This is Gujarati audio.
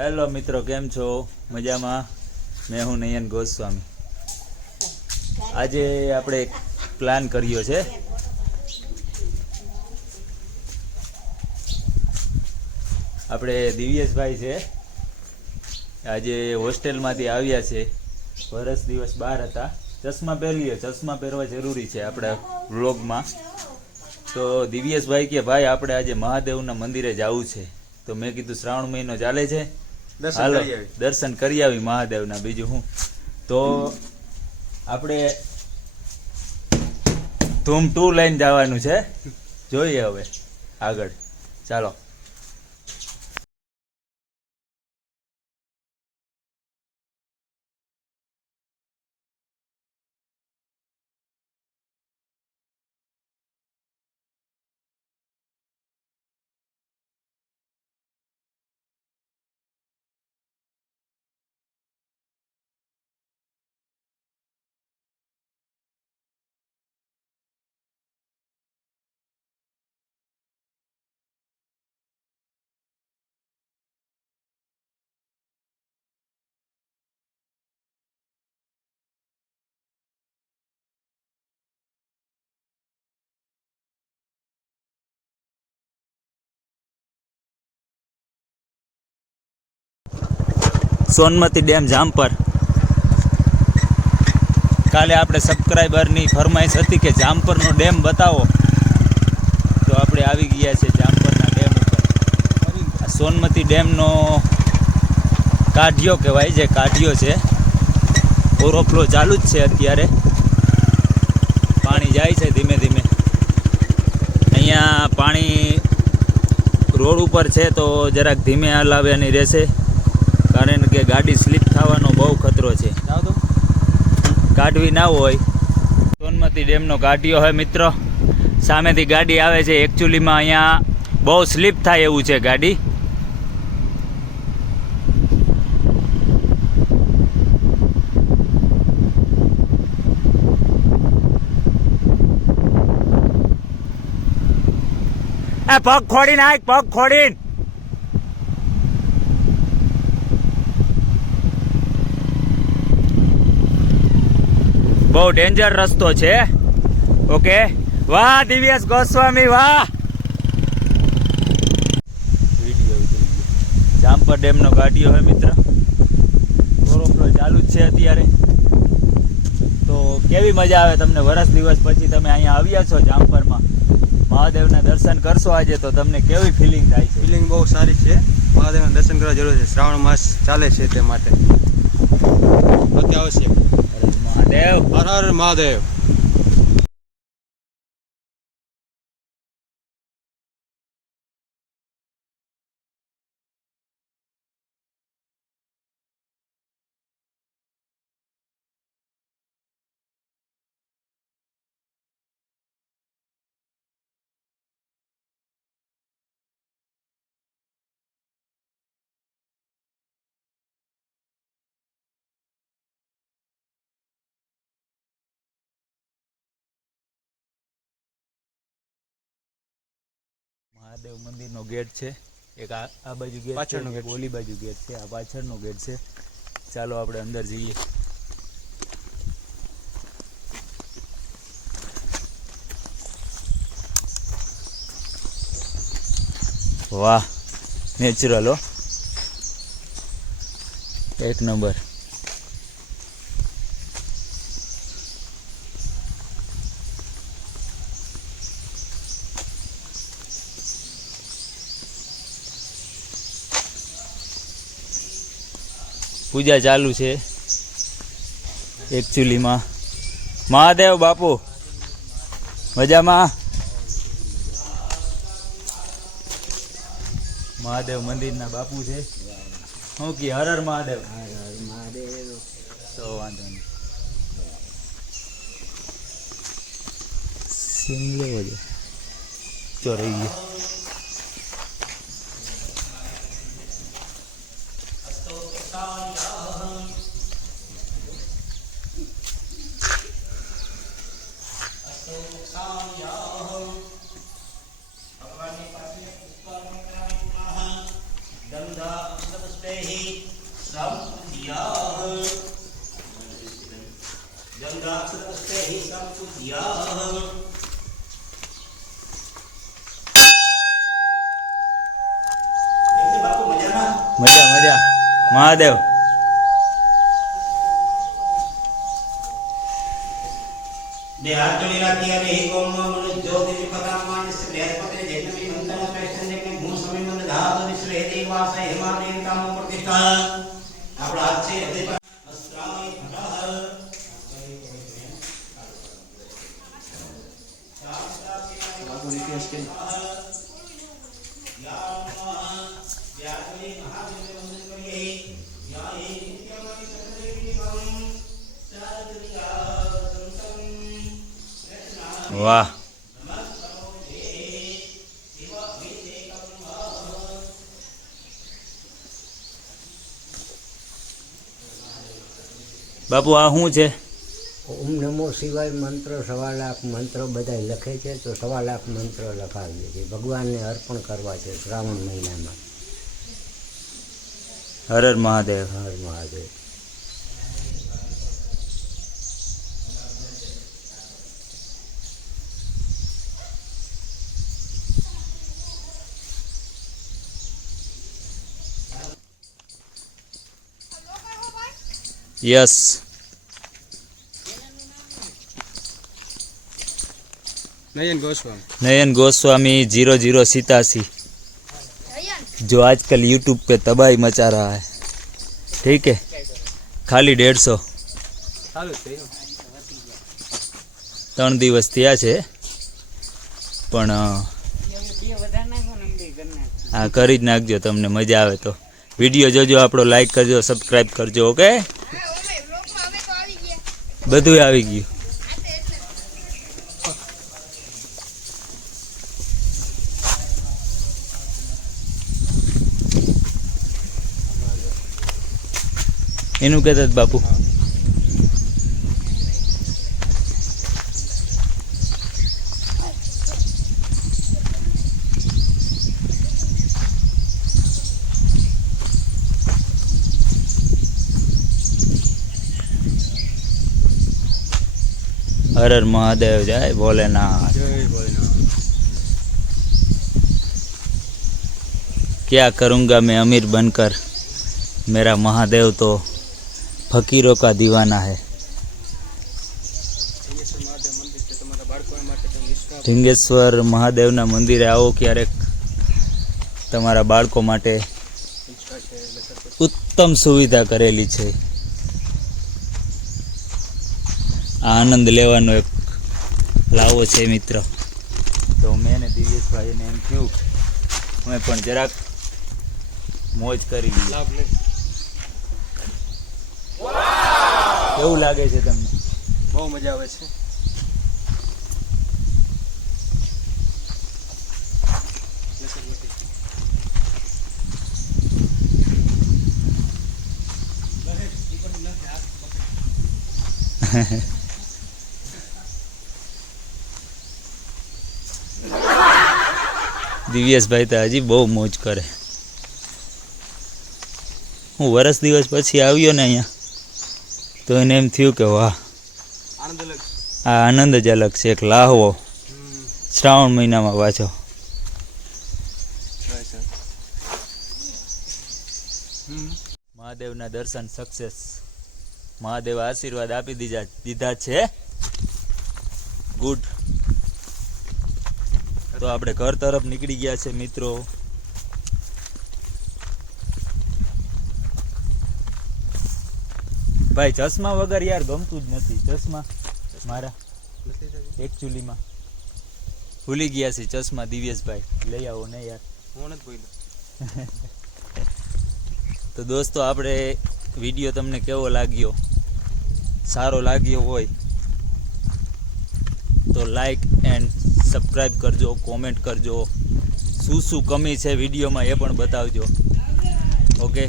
હેલો મિત્રો, કેમ છો? મજામાં? મેં હું નયન ગોસ્વામી. આજે આપણે એક પ્લાન કર્યો છે. આપણે દિવ્યેશભાઈ છે, આજે હોસ્ટેલમાંથી આવ્યા છે. વરસ દિવસ બહાર હતા. ચશ્મા પહેરીએ, ચશ્મા પહેરવા જરૂરી છે આપણા વ્લોગમાં. તો દિવ્યેશભાઈ કે ભાઈ આપણે આજે મહાદેવના મંદિરે જવું છે. તો મેં કીધું શ્રાવણ મહિનો ચાલે છે, હાલો દર્શન કરી આવી મહાદેવના. બીજું હું તો આપણે ધૂમ 2 લઈને જવાનું છે. જોઈએ હવે આગળ, ચાલો. સોનમતી ડેમ જામપર. કાલે આપણે સબસ્ક્રાઈબરની ફરમાઈશ હતી કે જામપરનો ડેમ બતાવો, તો આપણે આવી ગયા છે જામપરના ડેમ ઉપર. સોનમતી ડેમનો કાઢિયો કહેવાય, જે કાઢિયો છે. ઓવરફ્લો ચાલુ જ છે અત્યારે, પાણી જાય છે ધીમે ધીમે. અહીંયા પાણી રોડ ઉપર છે તો જરાક ધીમે હલાવવાની રહેશે, કારણ કે ગાડી સ્લીપ થવાનો બહુ ખતરો છે. કાઢવી ના હોય. સોનમતી ડેમનો કાઢિયો હોય મિત્રો, સામેથી ગાડી આવે છે. એકચ્યુઅલીમાં અહીંયા બહુ સ્લીપ થાય એવું છે ગાડી. પગ ખોડીને આય, પગ ખોડીને. બહુ ડેન્જર રસ્તો છે. ઓકે, વાહ દિવ્યેશ ગોસ્વામી, વાહ. જામપર ડેમનો કાઢિયો હોય મિત્ર, ઓવરફ્લો ચાલુ જ છે અત્યારે. તો કેવી મજા આવે તમને? વરસ દિવસ પછી તમે અહીંયા આવ્યા છો જામપરમાં, મહાદેવના દર્શન કરશો આજે, તો તમને કેવી ફિલિંગ થાય છે? ફિલિંગ બહુ સારી છે. મહાદેવના દર્શન કરવા જરૂર છે. શ્રાવણ માસ ચાલે છે તે માટે અતિ આવશ્યક. મહાદેવ, હર હર મહાદેવ. મહાદેવ મંદિરનો ગેટ છે. એક આ બાજુ ગેટ, પાછળનો ગેટ, ઓલી બાજુ ગેટ છે. આ પાછળનો ગેટ છે. ચાલો આપણે અંદર જઈએ. વાહ, નેચરલ હો, એક નંબર. પૂજા ચાલુ છે એકચ્યુઅલીમાં. મહાદેવ બાપુ મજામાં? મહાદેવ મંદિરના બાપુ છે. શું કે હર હર મહાદેવ? મહાદેવ. તો વાંધો નહીં. સિમલો વજે ચો રહી ગયો. મજા મજા મહાદેવ બે હાથ જોડી રાખી અને એક ઓમમાં મનો જ્યોતિ પદામાન શ્રેયપતે જૈનમી મંત્ર શ્રેષ્ઠ ને કે ગુણ સમય મંદ ધાતુ શ્રેય દેવાસ હેમા દેવતાનો પ્રતિષ્ઠા આપણો હાથ છે હૃદય પર અસ્ત્રાય ખંડહ વાહ બાપુ આ શું છે ઓમ નમો શિવાય મંત્ર 1.25 લાખ મંત્ર બધા લખે છે તો 1.25 લાખ મંત્ર લખાવીએ છીએ ભગવાનને અર્પણ કરવા છે શ્રાવણ મહિનામાં. હર હર મહાદેવ. હર મહાદેવ. યસ नयन गोस्वामी 0087 जो आजकल यूट्यूब पे तबाही मचा रहा है. ठीक है खाली 150 3 દિવસ થયા છે પણ હા કરી જ નાખજો તમને મજા આવે તો વિડીયો જોજો આપણો લાઈક કરજો સબસ્ક્રાઇબ કરજો ઓકે બધું આવી ગયું એનું કહેતા જ બાપુ हर हर महादेव जय भोलेनाथ. क्या करूँगा मैं अमीर बनकर मेरा महादेव तो फकीरों का दीवाना है. ઢીંગેશ્વર મહાદેવના મંદિરે આવો ક્યારેક તમારા બાળકો માટે ઉત્તમ સુવિધા કરેલી છે. આ આનંદ લેવાનો એક લાવો છે મિત્ર. તો મેં ને દિવ્યેશભાઈને એમ થયું અમે પણ જરાક મોજ કરી લઈએ. કેવું લાગે છે તમને? બહુ મજા આવે છે. દિવ્યેશભાઈ તો હજી બહુ મોજ કરે. હું વરસ દિવસ પછી આવ્યો ને અહીંયા તો એને એમ થયું કે વાહ આ આનંદ જ અલગ છે. એક લાહવો શ્રાવણ મહિનામાં પાછો. મહાદેવના દર્શન સક્સેસ. મહાદેવ આશીર્વાદ આપી દીધા છે. ગુડ. તો આપણે ઘર તરફ નીકળી ગયા છે મિત્રો. ભાઈ ચશ્મા વગર યાર ગમતું જ નથી. ચશ્મા મારા એકચ્યુઅલીમાં ભૂલી ગયા છે ચશ્મા. દિવ્યેશભાઈ લઈ આવો ને યાર. હું નથી ભૂલ્યો. તો દોસ્તો આપણે વિડીયો તમને કેવો લાગ્યો? સારો લાગ્યો હોય તો લાઈક એન્ડ સબસ્ક્રાઈબ કરજો, કોમેન્ટ કરજો, શું શું કમી છે વિડીયોમાં એ પણ બતાવજો. ઓકે.